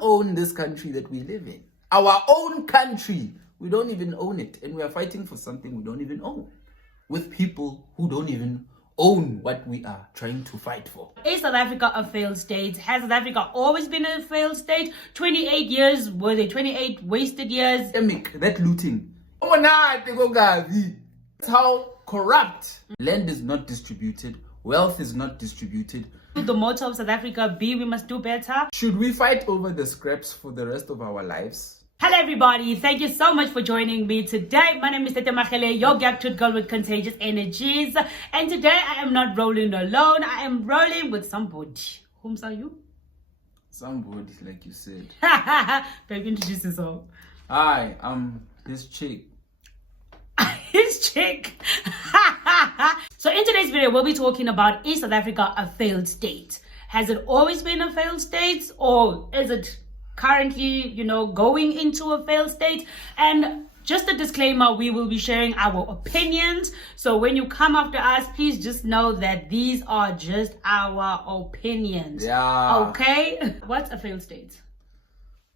own this country that we live in. Our own country. We don't even own it. And we are fighting for something we don't even own. With people who don't even own what we are trying to fight for. Is South Africa a failed state? Has South Africa always been a failed state? 28 years, were they 28 wasted years? That looting. That's how corrupt. Land is not distributed. Wealth is not distributed. Should the motto of South Africa be, we must do better? Should we fight over the scraps for the rest of our lives? Hello everybody, thank you so much for joining me today. My name is Tete Machele, your gap-toothed girl with contagious energies. And today I am not rolling alone, I am rolling with somebody. Whom are you? Somebody, like you said. Baby, introduce yourself. Hi, I'm this chick. His chick. So in today's video, we'll be talking about, is South Africa a failed state? Has it always been a failed state, or is it currently, going into a failed state? And just a disclaimer, we will be sharing our opinions. So when you come after us, please just know that these are just our opinions. Yeah. Okay? What's a failed state?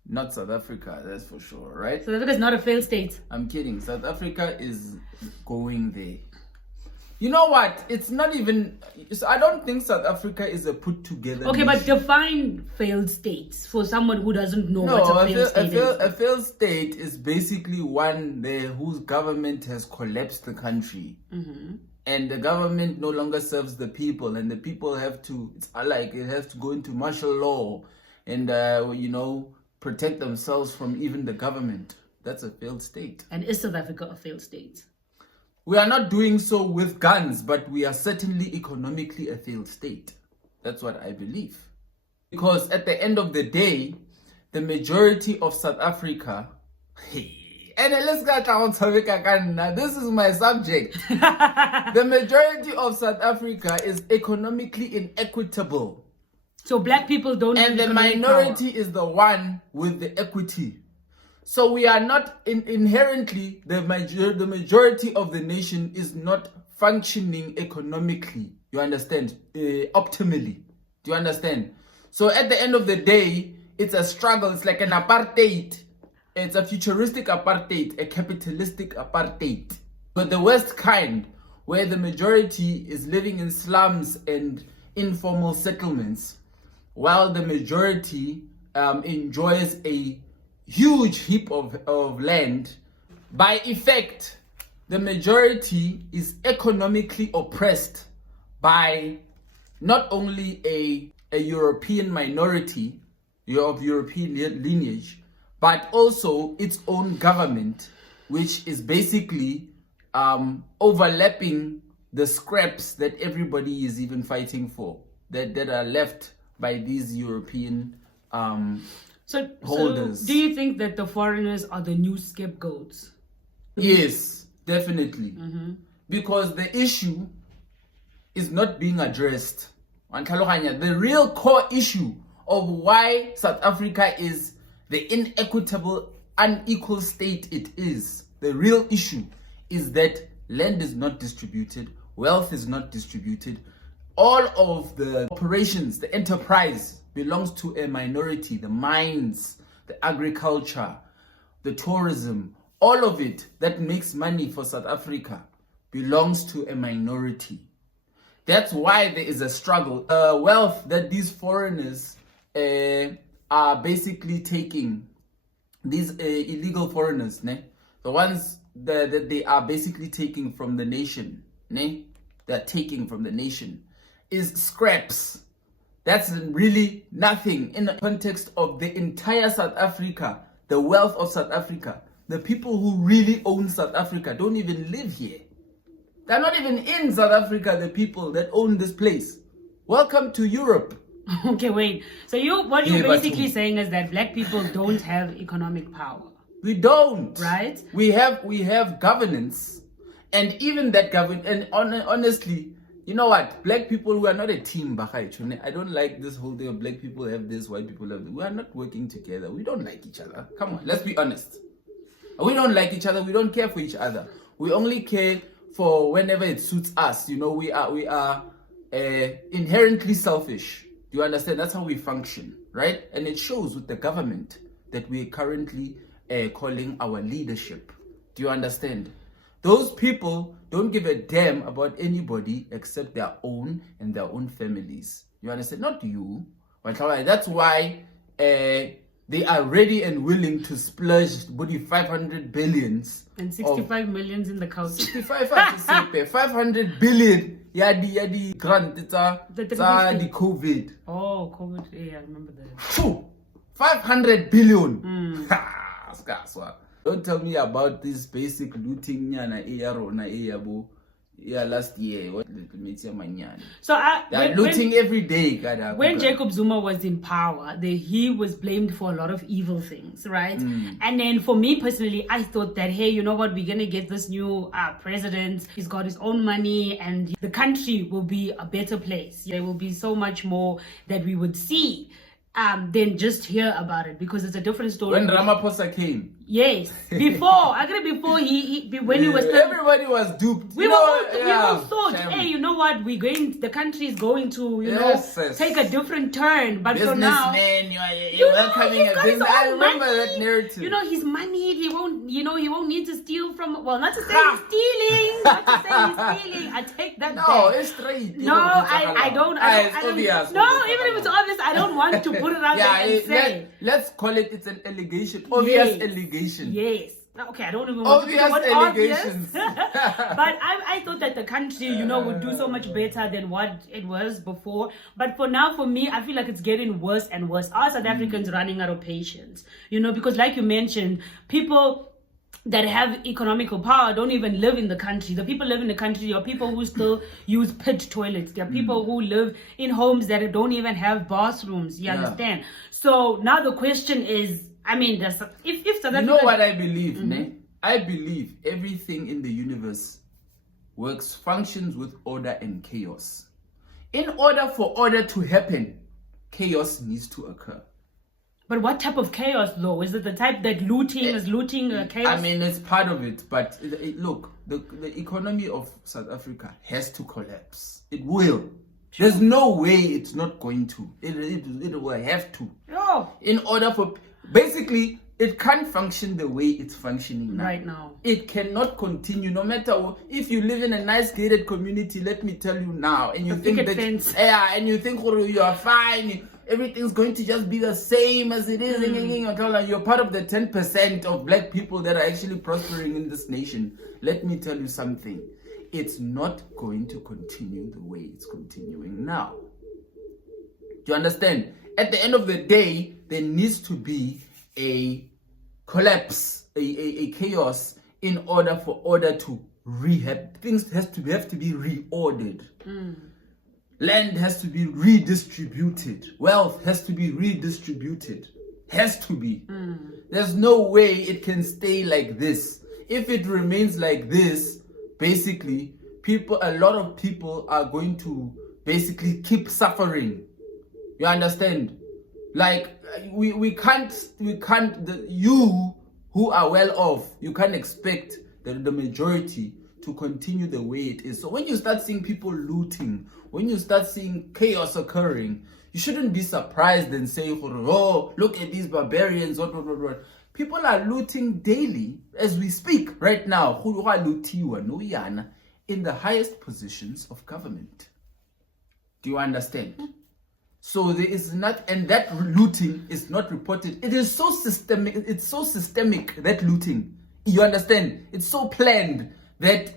Not South Africa, that's for sure, right? South Africa is not a failed state. I'm kidding. South Africa is going there. You know what? It's not even... I don't think South Africa is a put-together Okay, nation. but define failed states for someone who doesn't know what a failed state is. A failed state is basically one there whose government has collapsed the country. Mm-hmm. And the government no longer serves the people. And the people have to... It's like it has to go into martial law and, protect themselves from even the government. That's a failed state. And is South Africa a failed state? We are not doing so with guns, but we are certainly economically a failed state. That's what I believe. Because at the end of the day, the majority of South Africa... And let's get on topic again. This is my subject. The majority of South Africa is economically inequitable. So black people don't have and the minority power. Is the one with the equity. So we are not inherently, the majority of the nation is not functioning economically. You understand? Optimally. Do you understand? So at the end of the day, it's a struggle. It's like an apartheid. It's a futuristic apartheid, a capitalistic apartheid. But the worst kind, where the majority is living in slums and informal settlements, while the majority enjoys a huge heap of land. By effect, the majority is economically oppressed by not only a European minority of European lineage, but also its own government, which is basically overlapping the scraps that everybody is even fighting for, that are left by these European holders. So do you think that the foreigners are the new scapegoats? Yes, definitely. Mm-hmm. Because the issue is not being addressed. The real core issue of why South Africa is the inequitable, unequal state it is, the real issue is that land is not distributed, wealth is not distributed. All of the operations, the enterprise belongs to a minority. The mines, the agriculture, the tourism, all of it that makes money for South Africa belongs to a minority. That's why there is a struggle. Wealth that these foreigners are basically taking, these illegal foreigners, the ones that they are basically taking from the nation, they're taking from the nation, is scraps. That's really nothing in the context of the entire South Africa, the wealth of South Africa. The people who really own South Africa don't even live here. They're not even in South Africa, the people that own this place. Welcome to Europe. Okay, wait. So what you're basically saying is that black people don't have economic power. We don't. Right? We have governance. And even that governance, and honestly, you know what? Black people, we are not a team. I don't like this whole thing of black people have this, white people have this. We are not working together. We don't like each other. Come on, let's be honest. We don't like each other. We don't care for each other. We only care for whenever it suits us. We are inherently selfish. Do you understand? That's how we function. right? And it shows with the government that we're currently calling our leadership. Do you understand? Those people don't give a damn about anybody except their own and their own families. You understand? Not you. That's why they are ready and willing to splurge 500 billions and 65 millions in the couch. 500 billion. Yadi grant. It's the COVID. Oh, COVID. Yeah, I remember that. 500 billion. Don't tell me about this basic looting last year. So they're looting every day. When Jacob Zuma was in power, he was blamed for a lot of evil things, right? And then for me personally, I thought that, hey, you know what, we're gonna get this new president. He's got his own money, and the country will be a better place. There will be so much more that we would see than just hear about it, because it's a different story. When Ramaphosa came. Yes, before when he was everybody was duped. We all thought, hey, you know what? The country is going to, take a different turn. But for now, you're welcoming a business. I remember that narrative. He's moneyed. He won't need to steal from. Well, not to say he's stealing. Not to say he's stealing. I take that back. No, it's straight. No, I don't. It's obvious. No, even if it's obvious, I don't want to put it out there and say. Let's call it's an allegation. Obvious allegation. Yes. Okay, I don't even want to use the word allegations. But I thought that the country, would do so much better than what it was before. But for now, for me, I feel like it's getting worse and worse. Our South Africans running out of patience. Because like you mentioned, people that have economical power don't even live in the country. The people live in the country are people who still use pit toilets. There are people who live in homes that don't even have bathrooms. You understand? So now the question is, if South Africa... You know what I believe, I believe everything in the universe functions with order and chaos. In order for order to happen, chaos needs to occur. But what type of chaos, though? Is it the type that looting is looting chaos? It's part of it. But look, the economy of South Africa has to collapse. It will. There's no way it's not going to. It will have to. Oh. In order for... Basically, it can't function the way it's functioning now. Right now. It cannot continue, no matter what. If you live in a nice gated community, let me tell you now, and you think that and you think you are fine, everything's going to just be the same as it is. You're part of the 10% of black people that are actually prospering in this nation. Let me tell you something. It's not going to continue the way it's continuing now. Do you understand? At the end of the day, there needs to be a collapse, a chaos, in order for order to rehab. Things have to be reordered. Land has to be redistributed. Wealth has to be redistributed. Has to be. There's no way it can stay like this. If it remains like this, basically, a lot of people are going to basically keep suffering. You understand? Like, we can't, you who are well off, you can't expect the majority to continue the way it is. So when you start seeing people looting, when you start seeing chaos occurring, you shouldn't be surprised and say, oh, look at these barbarians, People are looting daily as we speak right now. In the highest positions of government. Do you understand? So there is not, and that looting is not reported. It is so systemic. It's so systemic, that looting. You understand? It's so planned that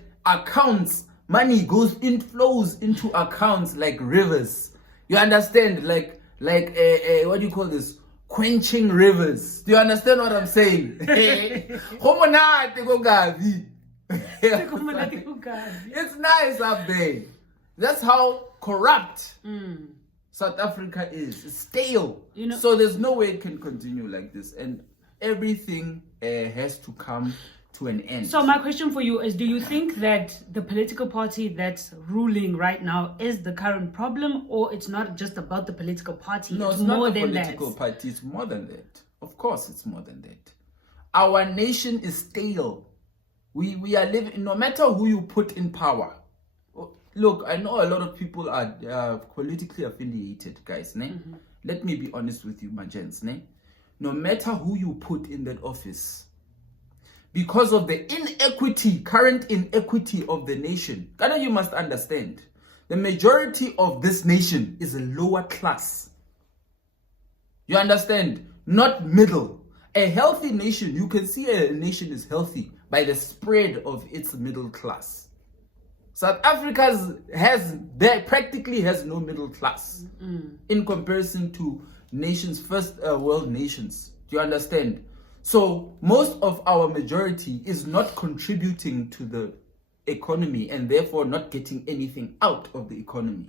money flows into accounts like rivers. You understand? Like what do you call this? Quenching rivers. Do you understand what I'm saying? It's nice up there. That's how corrupt South Africa is. It's stale. So there's no way it can continue like this. And everything has to come to an end. So my question for you is, do you think that the political party that's ruling right now is the current problem, or it's not just about the political party? No, it's not the political party. It's more than that. Of course, it's more than that. Our nation is stale. We are living, no matter who you put in power. Look, I know a lot of people are politically affiliated, guys. let me be honest with you, my gents, ne? No matter who you put in that office, because of the current inequity of the nation, Ghana, you must understand, the majority of this nation is a lower class. You understand? Not middle. A healthy nation, you can see a nation is healthy by the spread of its middle class. South Africa practically has no middle class in comparison to nations, first world nations. Do you understand? So most of our majority is not contributing to the economy and therefore not getting anything out of the economy.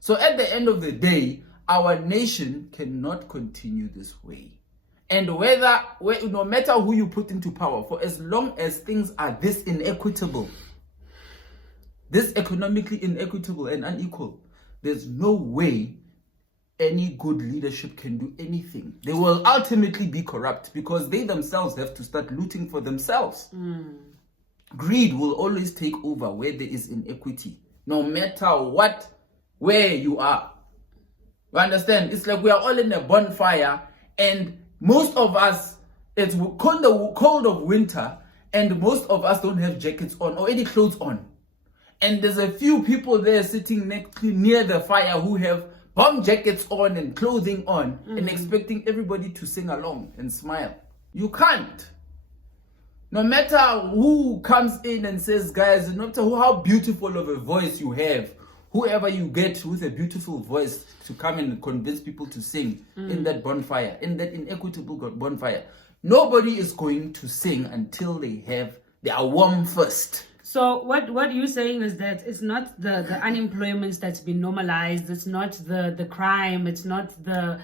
So at the end of the day, our nation cannot continue this way. And no matter who you put into power, for as long as things are this inequitable, this economically inequitable and unequal, there's no way any good leadership can do anything. They will ultimately be corrupt because they themselves have to start looting for themselves. Greed will always take over where there is inequity, no matter where you are. You understand? It's like we are all in a bonfire, and most of us, it's cold of winter, and most of us don't have jackets on or any clothes on. And there's a few people there sitting near the fire who have bomb jackets on and clothing on and expecting everybody to sing along and smile. You can't. No matter who comes in and says, guys, no matter how beautiful of a voice you have, whoever you get with a beautiful voice to come and convince people to sing in that bonfire, in that inequitable bonfire, nobody is going to sing until they are warm first. So what you're saying is that it's not the unemployment that's been normalized, it's not the crime, it's not the...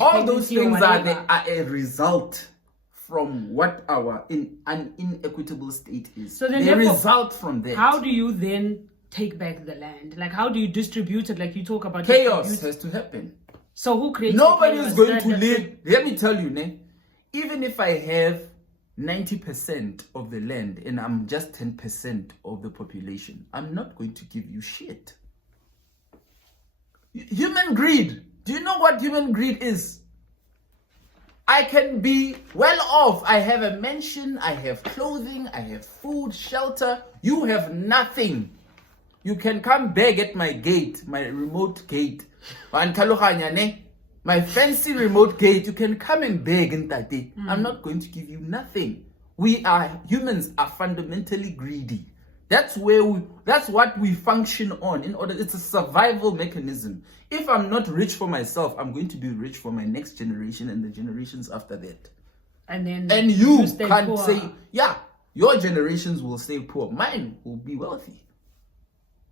All those things are a result from what our inequitable state is. So they result from that. How do you then take back the land? Like, how do you distribute it? Like you talk about chaos has to happen. So who creates Nobody is going to live. Let me tell you, ne, even if I have 90% of the land and I'm just 10% of the population, I'm not going to give you shit. Human greed. Do you know what human greed is? I can be well off. I have a mansion, I have clothing, I have food, shelter. You have nothing. You can come beg at my gate, my remote gate. My fancy remote gate. You can come and beg in that day. I'm not going to give you nothing. Humans are fundamentally greedy. That's what we function on. It's a survival mechanism. If I'm not rich for myself, I'm going to be rich for my next generation and the generations after that. And you can't poor. Say, yeah, your generations will stay poor. Mine will be wealthy.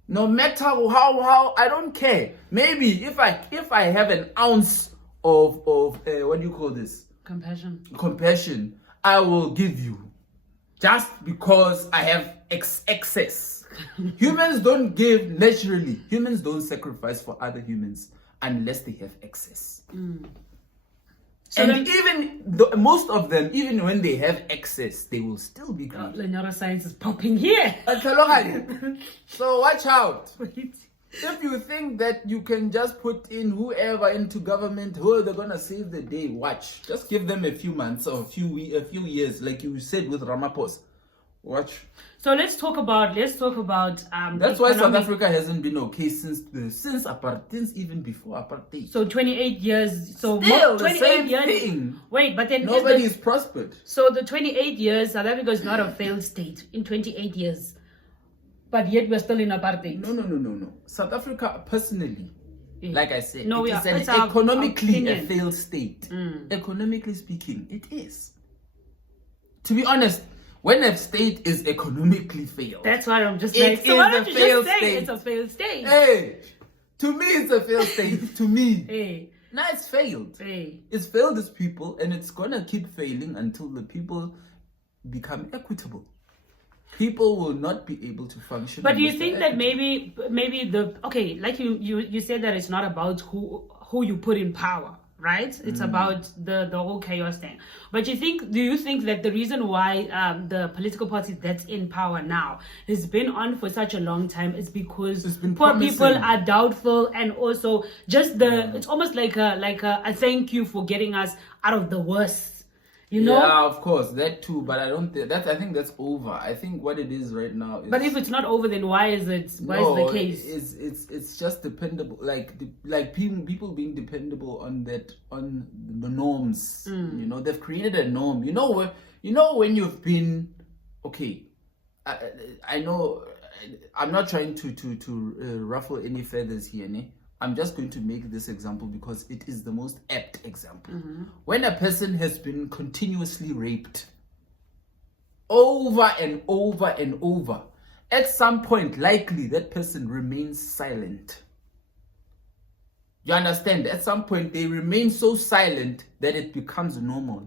No matter how I don't care. Maybe if I have an ounce of what do you call this? Compassion, I will give you. Just because I have excess. Humans don't give naturally. Humans don't sacrifice for other humans unless they have excess. So and most of them, even when they have excess, they will still be greedy. The neuroscience is popping here. So watch out. If you think that you can just put in whoever into government, they're gonna save the day, watch. Just give them a few months or a few years, like you said with Ramaphosa. Watch. So let's talk about that's why South Africa hasn't been okay since apartheid, since even before apartheid. So 28 years. So still 28 years. Thing. Wait, but then nobody is prospered. So the 28 years, South Africa is not a failed state in 28 years, but yet we're still in apartheid. No. South Africa, personally, like I said, it's economically a failed state. Economically speaking, it is. To be honest. When a state is economically failed, that's why I'm just like, so why don't you just say it's a failed state? Hey, to me, it's a failed state. To me, hey, no, it's failed. Hey, it's failed as people, and it's gonna keep failing until the people become equitable. People will not be able to function. But do you think that maybe like you said that it's not about who you put in power, right? It's about the whole chaos thing. But do you think that the reason why the political party that's in power now has been on for such a long time is because poor people are doubtful, and also just it's almost like a thank you for getting us out of the worst. Yeah, of course, that too. But I don't think I think that's over. I think what it is right now is. But if it's not over, then why is it? Why is the case? It's just dependable. Like people being dependable on the norms. They've created a norm. When you've been okay. I know. I'm not trying to ruffle any feathers here, ne? I'm just going to make this example because it is the most apt example. When a person has been continuously raped over and over and over, at some point, likely that person remains silent. You understand? At some point, they remain so silent that it becomes normal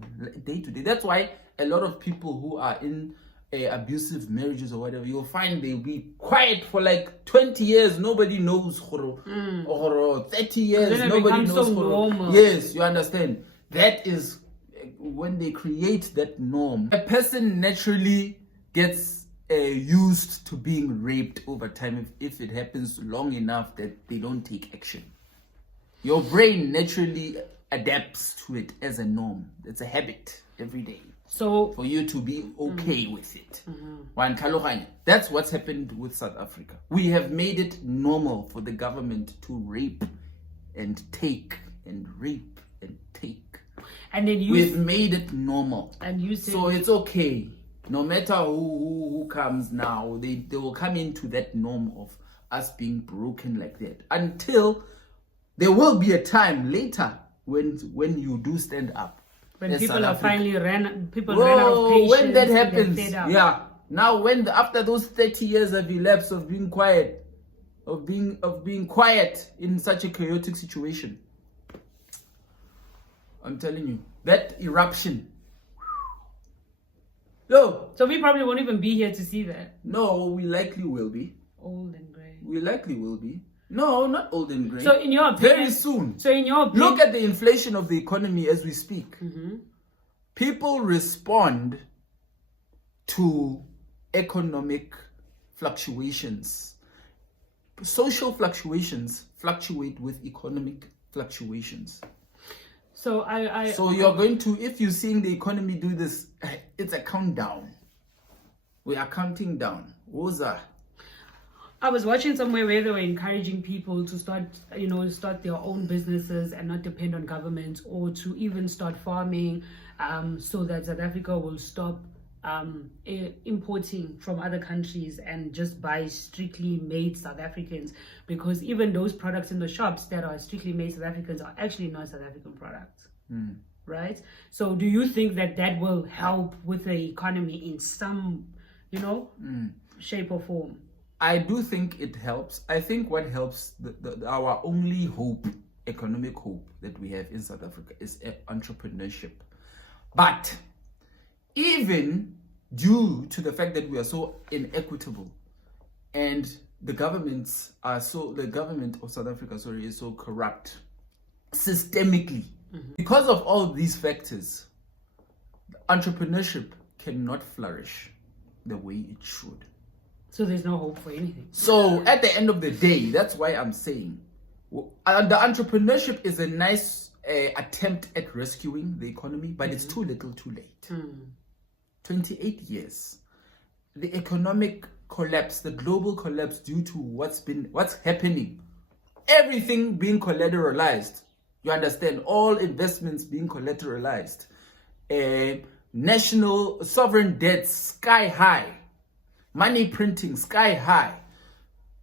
day to day. That's why a lot of people who are in abusive marriages or whatever, you'll find they'll be quiet for like 20 years, nobody knows, or 30 years, nobody knows. So yes, you understand. That is when they create that norm. A person naturally gets used to being raped over time if it happens long enough that they don't take action. Your brain naturally adapts to it as a norm. It's a habit every day. So for you to be okay with it. That's what's happened with South Africa. We have made it normal for the government to rape and take and rape and take. And then we've made it normal. And you say, so it's okay. No matter who comes now, they will come into that norm of us being broken like that. Until there will be a time later when you do stand up. When people are finally ran out of patience. When that happens, yeah. Now, after those 30 years of elapsed of being quiet, of being quiet in such a chaotic situation, I'm telling you, that eruption. So we probably won't even be here to see that. No, we likely will be. Old and grey. We likely will be. No, not old and grey. So in your opinion, very soon. So in your opinion, look at the inflation of the economy as we speak. People respond to economic fluctuations. Social fluctuations fluctuate with economic fluctuations. So So you're going to, if you're seeing the economy do this, it's a countdown. We are counting down. Woza. I was watching somewhere where they were encouraging people to start their own businesses and not depend on government, or to even start farming, so that South Africa will stop importing from other countries and just buy strictly made South Africans, because even those products in the shops that are strictly made South Africans are actually not South African products. Right? So do you think that will help with the economy in some, shape or form? I do think it helps. I think what helps, our only hope, economic hope that we have in South Africa is entrepreneurship. But even due to the fact that we are so inequitable and the government of South Africa, is so corrupt systemically, because of all these factors, entrepreneurship cannot flourish the way it should. So there's no hope for anything. So at the end of the day, that's why I'm saying the entrepreneurship is a nice attempt at rescuing the economy, but it's too little too late. 28 years. The economic collapse, the global collapse due to what's happening, everything being collateralized. You understand? All investments being collateralized. National sovereign debt sky high. Money printing sky high.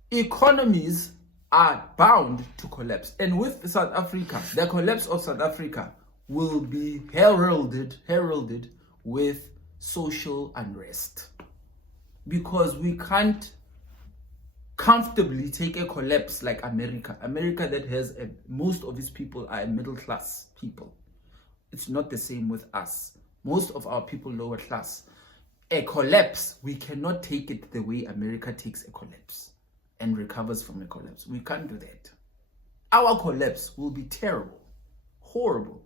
Economies are bound to collapse. And with South Africa, the collapse of South Africa will be heralded with social unrest. Because we can't comfortably take a collapse like America. America that has most of its people are middle class people. It's not the same with us. Most of our people lower class. A collapse, we cannot take it the way America takes a collapse and recovers from a collapse. We can't do that. Our collapse will be terrible, horrible.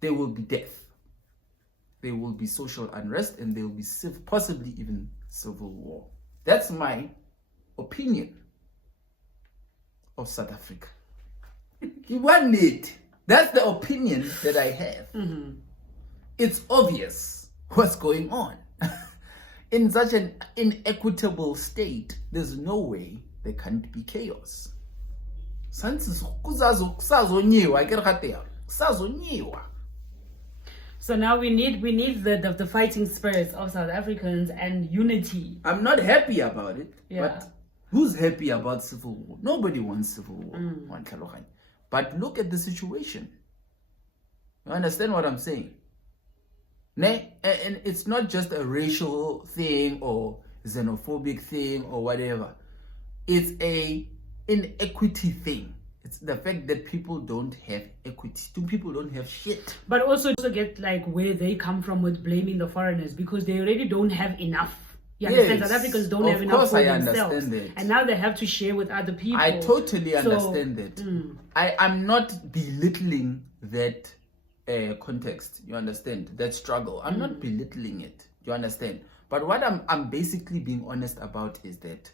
There will be death. There will be social unrest, and there will be possibly even civil war. That's my opinion of South Africa. You want it? That's the opinion that I have. It's obvious what's going on. In such an inequitable state, there's no way there can't be chaos. So now we need the fighting spirits of South Africans and unity. I'm not happy about it. Yeah. But who's happy about civil war? Nobody wants civil war. But look at the situation. You understand what I'm saying? And it's not just a racial thing or xenophobic thing or whatever. It's a inequity thing. It's the fact that people don't have equity. People don't have shit. But also get like where they come from with blaming the foreigners, because they already don't have enough. You understand? South Africans don't have enough for themselves. And now they have to share with other people. I totally understand that. I'm not belittling that context. You understand? That struggle. I'm not belittling it. You understand? But what I'm basically being honest about is that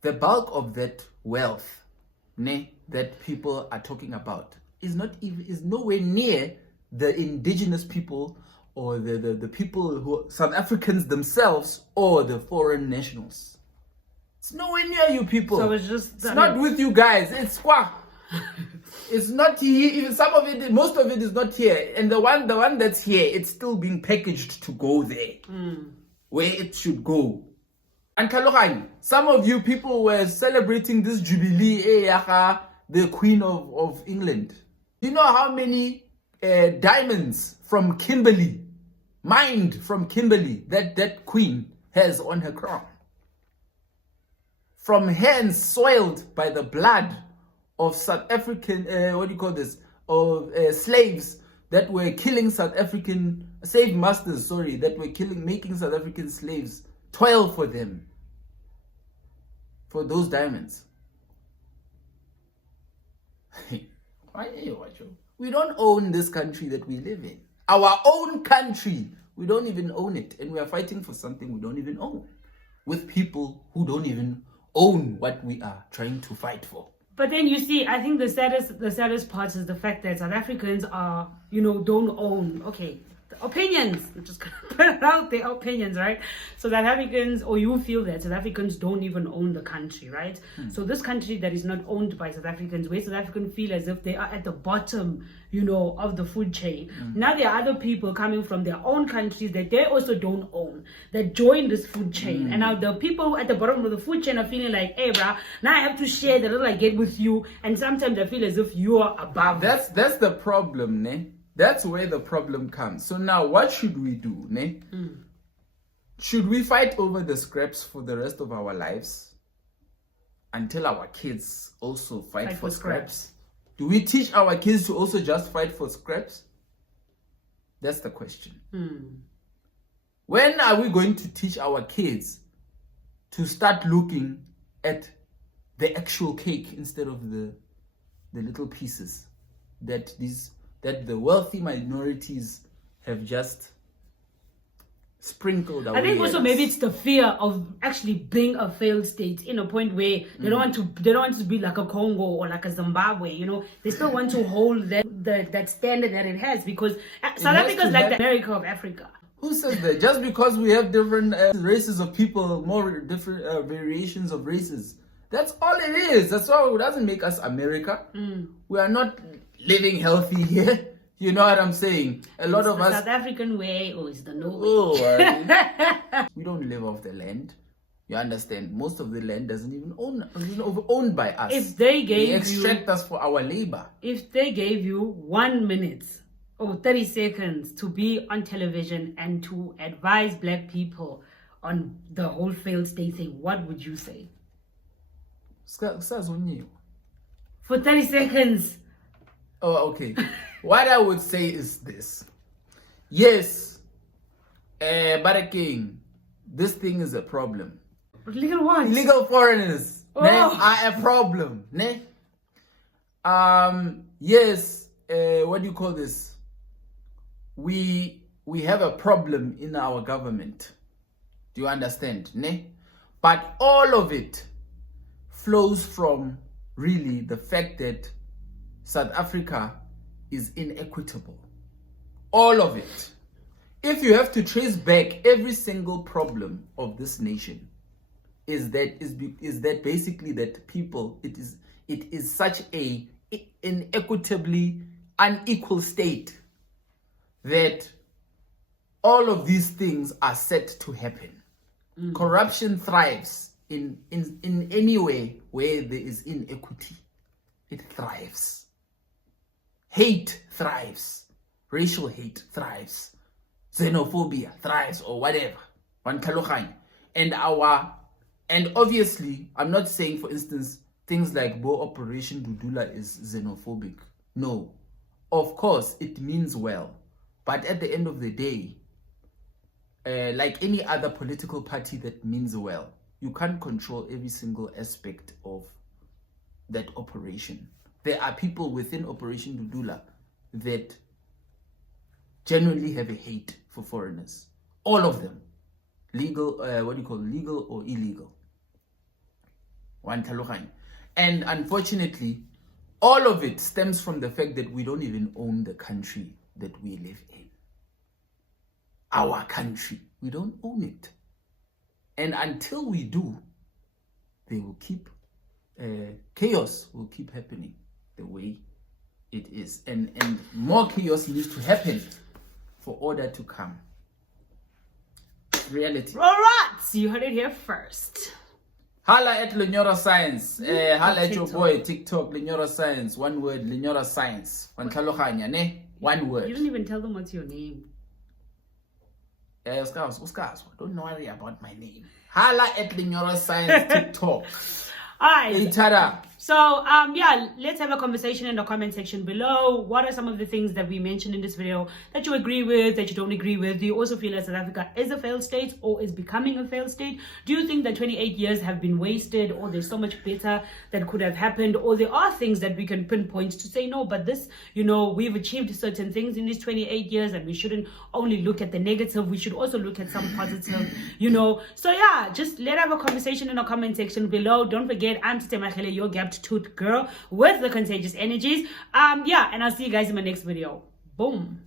the bulk of that wealth that people are talking about is nowhere near the indigenous people or the people who South Africans themselves or the foreign nationals. It's nowhere near you people. So it's not with you guys. It's it's not here. Even some of it, most of it is not here. And the one that's here, it's still being packaged to go there where it should go. And Kalorani, some of you people were celebrating this Jubilee, the Queen of England. You know how many diamonds from Kimberley, mined from Kimberley, that Queen has on her crown? From hands soiled by the blood of South African, slaves that were killing slave masters, that were making South African slaves toil for them, for those diamonds. We don't own this country that we live in. Our own country, we don't even own it. And we are fighting for something we don't even own, with people who don't even own what we are trying to fight for. But then you see, I think the saddest part is the fact that South Africans are, don't own, opinions. I'm just gonna put it out there, opinions, right? So South Africans, or you feel that South Africans don't even own the country, right? So this country that is not owned by South Africans, where South Africans feel as if they are at the bottom, of the food chain. Now there are other people coming from their own countries that they also don't own, that join this food chain. And now the people at the bottom of the food chain are feeling like, hey, bruh, now I have to share the little I get with you. And sometimes I feel as if you are above. That's the problem, ne? That's where the problem comes. So now what should we do, ne? Should we fight over the scraps for the rest of our lives until our kids also fight for scraps? Do we teach our kids to also just fight for scraps? That's the question. When are we going to teach our kids to start looking at the actual cake instead of the little pieces that the wealthy minorities have just sprinkled away? I think also maybe it's the fear of actually being a failed state, in a point where they don't want to be like a Congo or like a Zimbabwe. They still want to hold that standard that it has, because South Africa is like the America of Africa. Who says that? Just because we have different races of people, more different variations of races, that's all it is. That's all. It doesn't make us America. We are not living healthy here. You know what I'm saying? A lot of us. South African way, or is the no way? We don't live off the land. You understand? Most of the land isn't even owned by us. If they extract us for our labor. If they gave you 1 minute or 30 seconds to be on television and to advise black people on the whole failed state thing, what would you say? For 30 seconds. Oh, okay. What I would say is this. Yes, but again, this thing is a problem. But legal what? Illegal foreigners are a problem. Yes, what do you call this? We have a problem in our government. Do you understand? Ne? But all of it flows from really the fact that South Africa is inequitable. All of it. If you have to trace back every single problem of this nation, is that basically that people, it is such a inequitably unequal state that all of these things are set to happen. Corruption thrives in any way where there is inequity. It thrives. Hate thrives. Racial hate thrives. Xenophobia thrives, or whatever. And obviously, I'm not saying, for instance, things like Bo Operation Dudula is xenophobic. No. Of course, it means well. But at the end of the day, like any other political party that means well, you can't control every single aspect of that operation. There are people within Operation Dudula that genuinely have a hate for foreigners. All of them. Legal, legal or illegal. And unfortunately, all of it stems from the fact that we don't even own the country that we live in. Our country. We don't own it. And until we do, they will keep, chaos will keep happening the way it is. And more chaos needs to happen for order to come. Reality. All right, you heard it here first. Hala at Lenyora Science. Hala at your boy TikTok Lenyora Science. One word, Lenyora Science. One word. You don't even tell them what's your name. Uskaz, don't worry about my name. Hala at Lenyora Science TikTok. All right. Itada. So, let's have a conversation in the comment section below. What are some of the things that we mentioned in this video that you agree with, that you don't agree with? Do you also feel that South Africa is a failed state or is becoming a failed state? Do you think that 28 years have been wasted, or there's so much better that could have happened, or there are things that we can pinpoint to say, no, but this, we've achieved certain things in these 28 years and we shouldn't only look at the negative, we should also look at some positive, So yeah, just let have a conversation in the comment section below. Don't forget, I'm Tite Machele, your gap tooth girl with the contagious energies. And I'll see you guys in my next video. Boom.